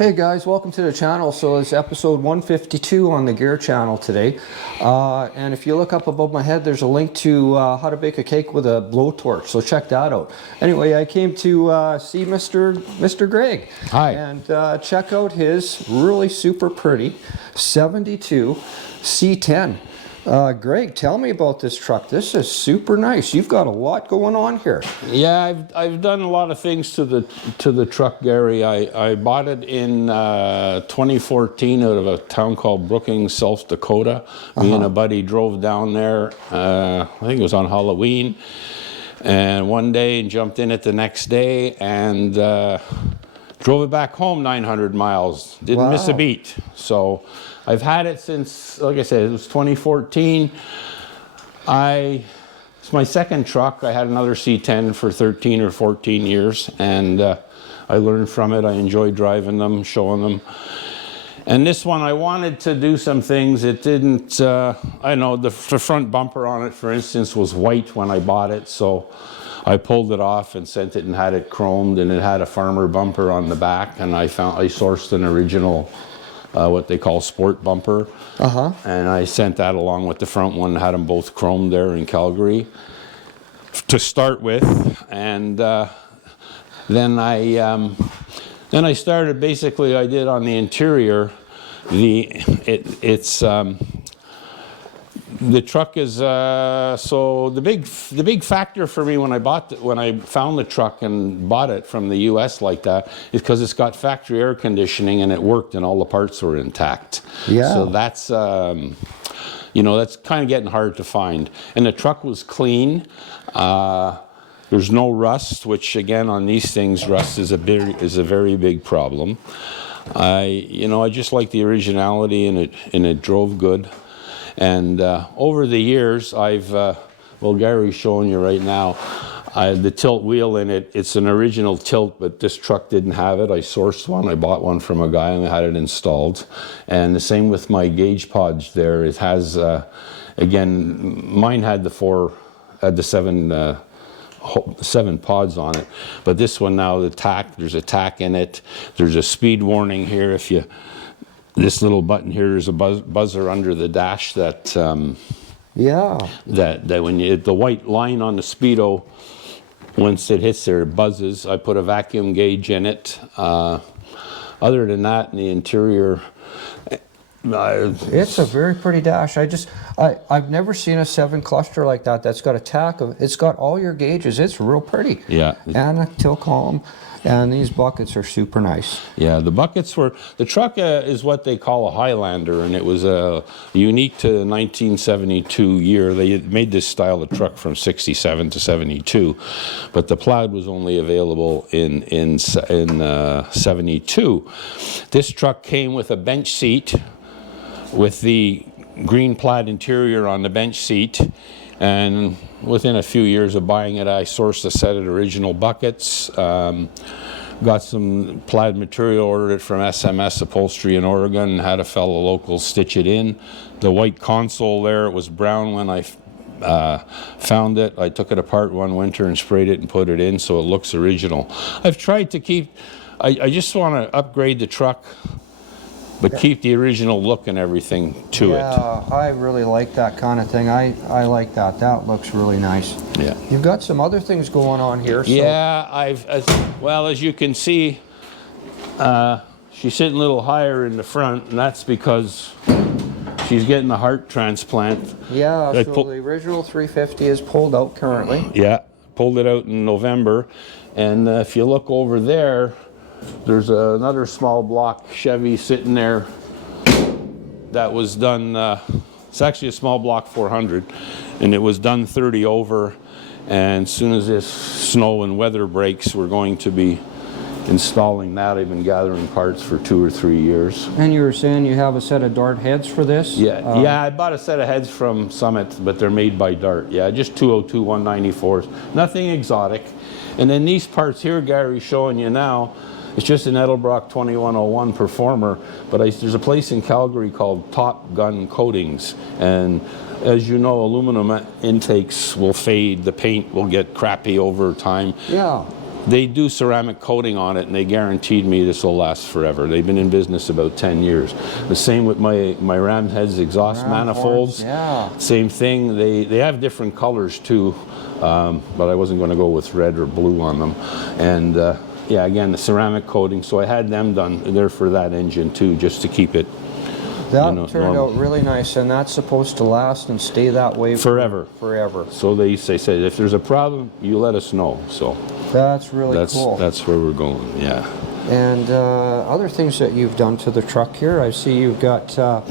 Hey guys, welcome to the channel. So it's episode 152 on the Gear channel today. And if you look up above my head, there's a link to how to bake a cake with a blowtorch. So check that out. Anyway, I came to see Mr. Greg. Hi. And check out his really super pretty 72 C10. Greg, tell me about this truck. This is super nice. You've got a lot going on here. Yeah, I've done a lot of things to the truck, Gary. I bought it in 2014 out of a town called Brookings, South Dakota. Me and a buddy drove down there. I think it was on Halloween, and one day and jumped in it the next day and drove it back home 900 miles. Didn't miss a beat. So I've had it since, like I said, it was 2014. It's my second truck. I had another C10 for 13 or 14 years, and I learned from it. I enjoy driving them, showing them. And this one, I wanted to do some things. It didn't, I know the front bumper on it, for instance, was white when I bought it, so I pulled it off and sent it and had it chromed, and it had a farmer bumper on the back, and I sourced an original what they call sport bumper, and I sent that along with the front one. Had them both chromed there in Calgary to start with, and then I started. Basically, I did on the interior. The truck is so the big factor for me when I found the truck and bought it from the U.S. like that is because it's got factory air conditioning and it worked and all the parts were intact. Yeah. So that's that's kind of getting hard to find. And the truck was clean. There's no rust, which again on these things, rust is a very big problem. I just like the originality, and it drove good. And over the years, well, Gary's showing you right now, the tilt wheel in it, it's an original tilt, but this truck didn't have it. I sourced one, I bought one from a guy and I had it installed. And the same with my gauge pods there. It has, again, mine had the seven pods on it. But this one now, there's a tack in it. There's a speed warning here this little button here is a buzzer under the dash that that when the white line on the speedo, once it hits there, it buzzes. I put a vacuum gauge in it. Other than that, in the interior, it's a very pretty dash. I've never seen a 7 cluster like that. That's got a tack it's got all your gauges. It's real pretty. Yeah. And a tilt column. And these buckets are super nice. Yeah, the buckets the truck is what they call a Highlander, and it was unique to the 1972 year. They made this style of truck from 67 to 72, but the Plaid was only available in 72. This truck came with a bench seat with the green Plaid interior on the bench seat. And within a few years of buying it, I sourced a set of original buckets, got some Plaid material, ordered it from SMS Upholstery in Oregon, had a fellow local stitch it in. The white console there, it was brown when I found it. I took it apart one winter and sprayed it and put it in so it looks original. I've tried to keep, I just want to upgrade the truck, but keep the original look and everything to it. Yeah, I really like that kind of thing. I like that. That looks really nice. Yeah. You've got some other things going on here. So. Yeah, as you can see, she's sitting a little higher in the front, and that's because she's getting a heart transplant. Yeah, so the original 350 is pulled out currently. Yeah, pulled it out in November. And if you look over there, there's another small block Chevy sitting there that was done, it's actually a small block 400, and it was done 30 over, and as soon as this snow and weather breaks, we're going to be installing that. I've been gathering parts for 2 or 3 years. And you were saying you have a set of Dart heads for this? Yeah, yeah, I bought a set of heads from Summit, but they're made by Dart. Yeah, just 202 194s, nothing exotic. And then these parts here, Gary's showing you now, it's just an Edelbrock 2101 Performer, but there's a place in Calgary called Top Gun Coatings, and as you know, aluminum intakes will fade, the paint will get crappy over time. Yeah. they do ceramic coating on it, and they guaranteed me this will last forever. They've been in business about 10 years. The same with my ram heads exhaust manifolds. Yeah. Same thing. They have different colors too, but I wasn't going to go with red or blue on them. And yeah, again, the ceramic coating. So I had them done there for that engine too, just to keep it. That turned out really nice, and that's supposed to last and stay that way forever. Forever. So they say if there's a problem, you let us know. So that's really cool. That's where we're going. Yeah. And other things that you've done to the truck here, I see you've got a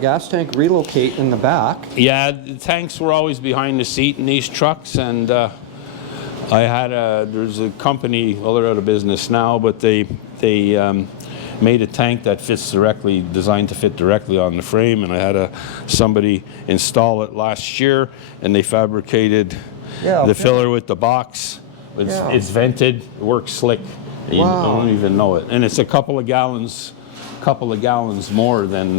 gas tank relocate in the back. Yeah, the tanks were always behind the seat in these trucks, and I had there's a company, well, they're out of business now, but they made a tank that fits directly, designed to fit directly on the frame, and I had somebody install it last year, and they fabricated the filler with the box. It's vented, it works slick. You don't even know it, and it's a couple of gallons more than.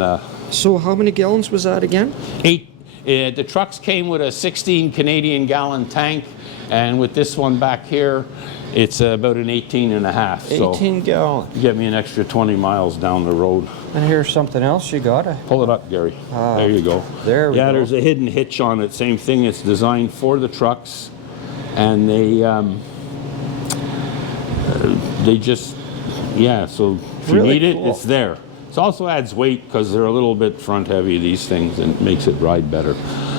So how many gallons was that again? 8. The trucks came with a 16 Canadian gallon tank, and with this one back here, it's about an 18 and a half. 18 gallon. Get me an extra 20 miles down the road. And here's something else you got. Pull it up, Gary. There you go. There we go. Yeah, there's a hidden hitch on it. Same thing. It's designed for the trucks, and they just, so if you need it, it's there. It also adds weight because they're a little bit front heavy, these things, and makes it ride better.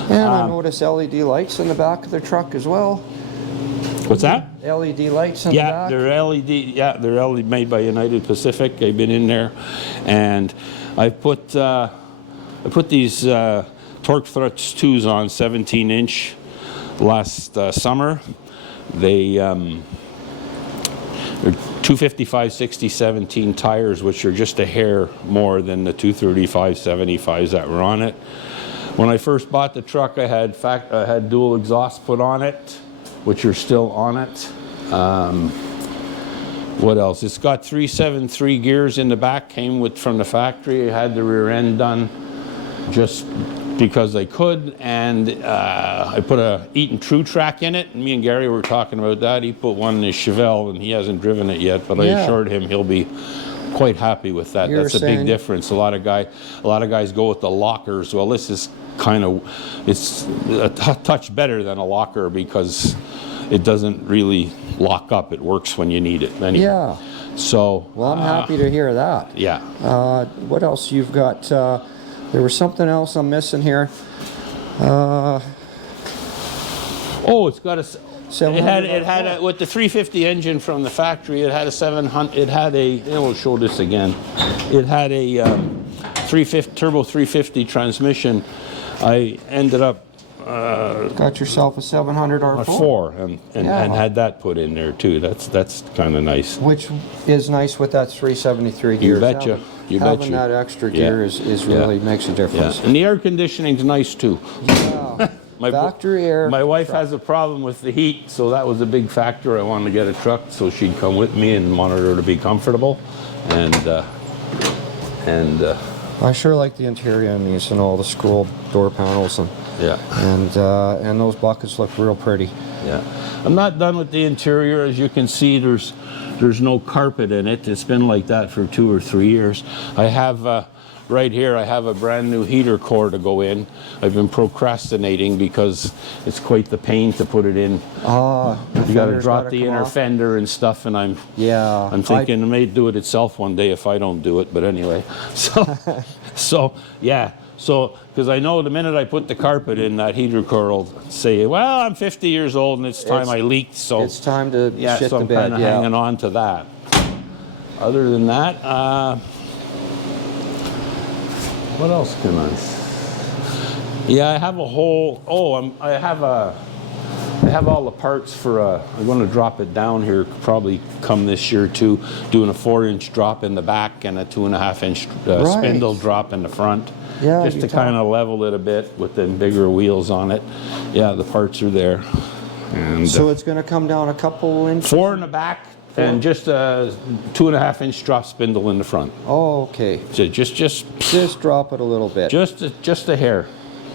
And I notice LED lights in the back of the truck as well. What's that? LED lights in the back? They're LED. Yeah, they're LED, made by United Pacific. I've been in there, and I put these Torque Thrust 2s on 17-inch last summer. They're 255/60/17 tires, which are just a hair more than the 235/75s that were on it. When I first bought the truck, I had dual exhaust put on it, which are still on it. What else? It's got 373 gears in the back, came from the factory. I had the rear end done just because I could, and I put a Eaton True Track in it. Me and Gary were talking about that. He put one in his Chevelle, and he hasn't driven it yet, but I assured him he'll be quite happy with that. That's a big difference. A lot of guys go with the lockers. Well, this is it's a touch better than a locker because it doesn't really lock up. It works when you need it. Anyway. Yeah. So. Well, I'm happy to hear that. Yeah. What else you've got? There was something else I'm missing here. It's got a. It had with the 350 engine from the factory. It had a 700. It had a. We'll show this again. It had a 350 turbo 350 transmission. I ended up. Got yourself a 700 R4. And had that put in there too. That's kind of nice. Which is nice with that 373 gears. You betcha. Having that extra gear is really makes a difference. Yeah. And the air conditioning's nice too. Yeah. Factory air. My wife has a problem with the heat, so that was a big factor. I wanted to get a truck so she'd come with me and wanted her to be comfortable. And I sure like the interior on these and all the scroll door panels and those buckets look real pretty. Yeah. I'm not done with the interior. As you can see, there's no carpet in it. It's been like that for 2 or 3 years. I have right here, I have a brand new heater core to go in. I've been procrastinating because it's quite the pain to put it in. You got to drop the inner fender and stuff, and I'm thinking it may do it itself one day if I don't do it. But anyway, so because I know the minute I put the carpet in, that heater core will say, "Well, I'm 50 years old and it's time I leaked." So it's time to shit so the I'm bed. kind of hanging on to that. Other than that, what else can I? Yeah, I have a whole. I have all the parts for I'm going to drop it down here probably come this year too, doing a 4-inch drop in the back and a 2.5-inch spindle drop in the front. Yeah, just to kind of level it a bit with the bigger wheels on it. Yeah, the parts are there. And so it's going to come down a couple inches? 4 in the back and just a 2.5-inch drop spindle in the front. Oh, okay. So just drop it a little bit. Just a hair.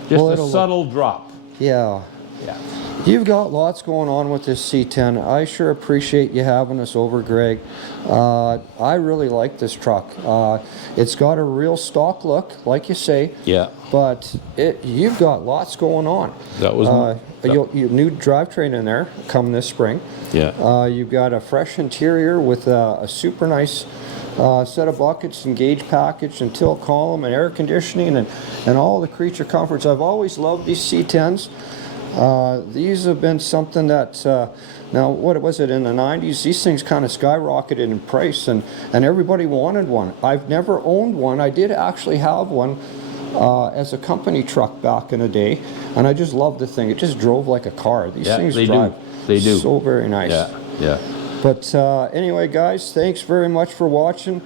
Just a subtle drop. Yeah. Yeah. You've got lots going on with this C10. I sure appreciate you having us over, Greg. I really like this truck. It's got a real stock look, like you say. Yeah. But you've got lots going on. That was you new drivetrain in there come this spring. Yeah. You've got a fresh interior with a super nice set of buckets and gauge package and tilt column and air conditioning and all the creature comforts. I've always loved these C10s. These have been something that, now what was it, in the 90s, these things kind of skyrocketed in price and everybody wanted one. I've never owned one. I did actually have one as a company truck back in the day, and I just loved the thing. It just drove like a car. These things drive They do. so very nice. Yeah, yeah. But anyway, guys, thanks very much for watching.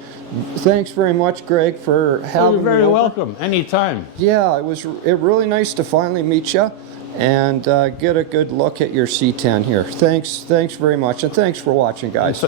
Thanks very much, Greg, for having me. You're very over. welcome. Anytime. Yeah, it was really nice to finally meet you and get a good look at your C10 here. Thanks very much, and thanks for watching, guys.